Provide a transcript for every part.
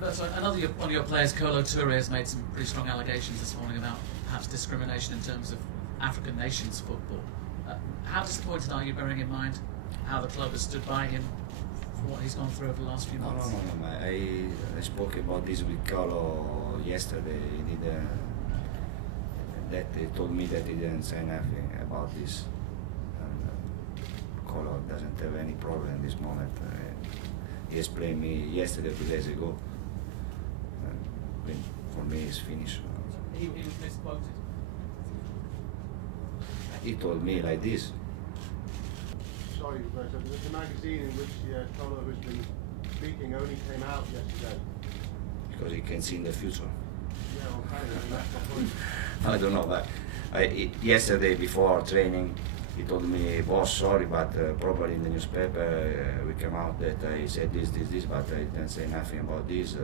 Roberto, one of your players, Kolo, Toure, has made some pretty strong allegations this morning about perhaps discrimination in terms of African nations football. How disappointed are you, bearing in mind how the club has stood by him for what he's gone through over the last few months? No. I spoke about this with Kolo yesterday. He told me that he didn't say nothing about this. And Kolo doesn't have any problem in this moment. He explained me yesterday, 2 days ago. For me, it's finished. He was misquoted. He told me like this. Sorry, Roberto, the magazine in which Kolo has been speaking only came out yesterday. Because he can see in the future. Yeah, well, kind of, that's the point. I don't know, but yesterday before training, he told me, boss, sorry, but probably in the newspaper we came out that I said this, but I didn't say nothing about this.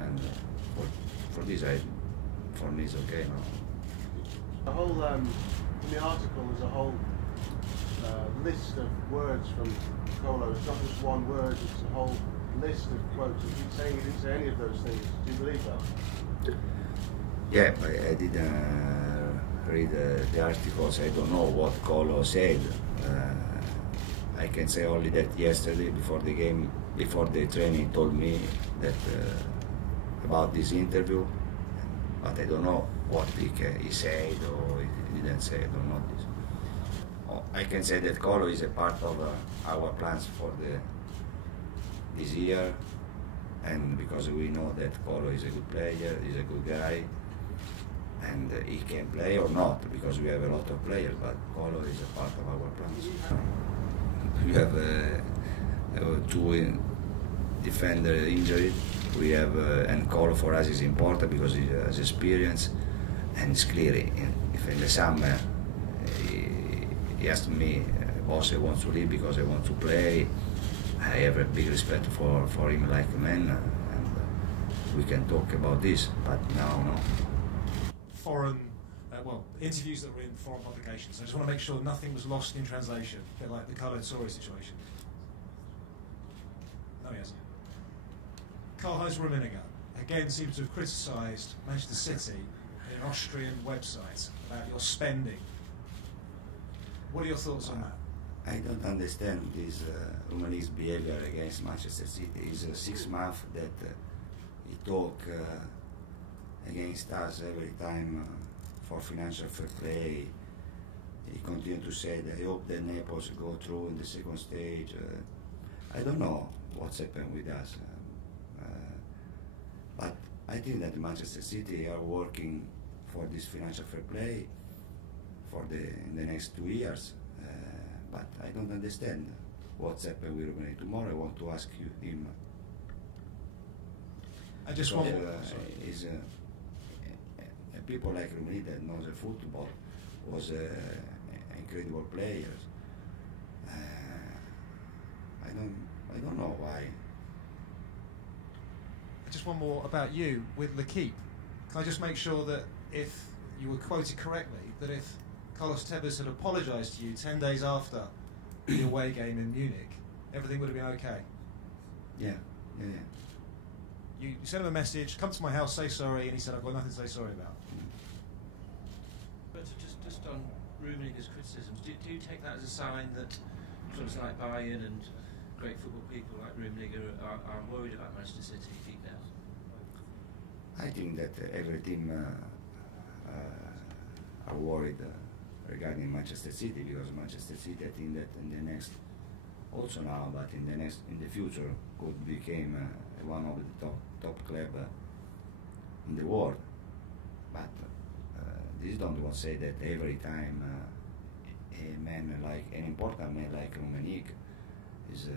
And for this, for me, it's okay now. The whole, in the article, there's a whole list of words from Kolo. It's not just one word, it's a whole list of quotes. He keeps saying he didn't say any of those things. Do you believe that? Yeah, I didn't read the articles. I don't know what Kolo said. I can say only that yesterday, before the game, before the training, told me that about this interview, but I don't know what he said or he didn't say. I don't know this. I can say that Kolo is a part of our plans for this year, and because we know that Kolo is a good player, he's a good guy, and he can play or not, because we have a lot of players, but Kolo is a part of our plans. We have two defender injured. We have and Kolo for us is important because he has experience, and it's clear. If in the summer he asked me, boss, I want to leave because I want to play. I have a big respect for him like a man, and we can talk about this. But now, no. Foreign, interviews that were in foreign publications. I just want to make sure nothing was lost in translation, a bit like the Kolo Toure situation. No, he hasn't. Karl-Heinz Rummenigge again seems to have criticised Manchester City in an Austrian website about your spending. What are your thoughts on that? I don't understand this Rummenigge's behaviour against Manchester City. It's 6 months that he talk against us every time for financial fair play. He continued to say that I hope that Naples go through in the second stage. I don't know what's happened with us. But I think that Manchester City are working for this financial fair play in the next 2 years. But I don't understand what's happened with Rummenigge. Tomorrow I want to ask him. I just want people like Rummenigge that knows the football, was incredible players. I don't know why. Just one more about you with L'Équipe. Can I just make sure that if you were quoted correctly, that if Carlos Tevez had apologised to you 10 days after the away game in Munich, everything would have been okay? Yeah. You sent him a message, come to my house, say sorry, and he said, I've got nothing to say sorry about. But just on Rummenigge's criticisms, do you take that as a sign that clubs like Bayern and great football people like Rummenigge are worried about Manchester City deep down? I think that every team are worried regarding Manchester City, because Manchester City, I think that in the next, also now, but in the future, could become one of the top club in the world. But this don't want to say that every time an important man like Rummenigge is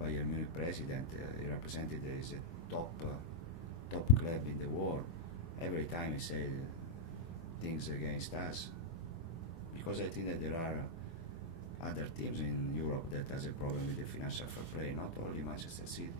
Bayern Munich president, he represented as a top club in the world. Every time he said things against us, because I think that there are other teams in Europe that has a problem with the financial fair play, not only Manchester City.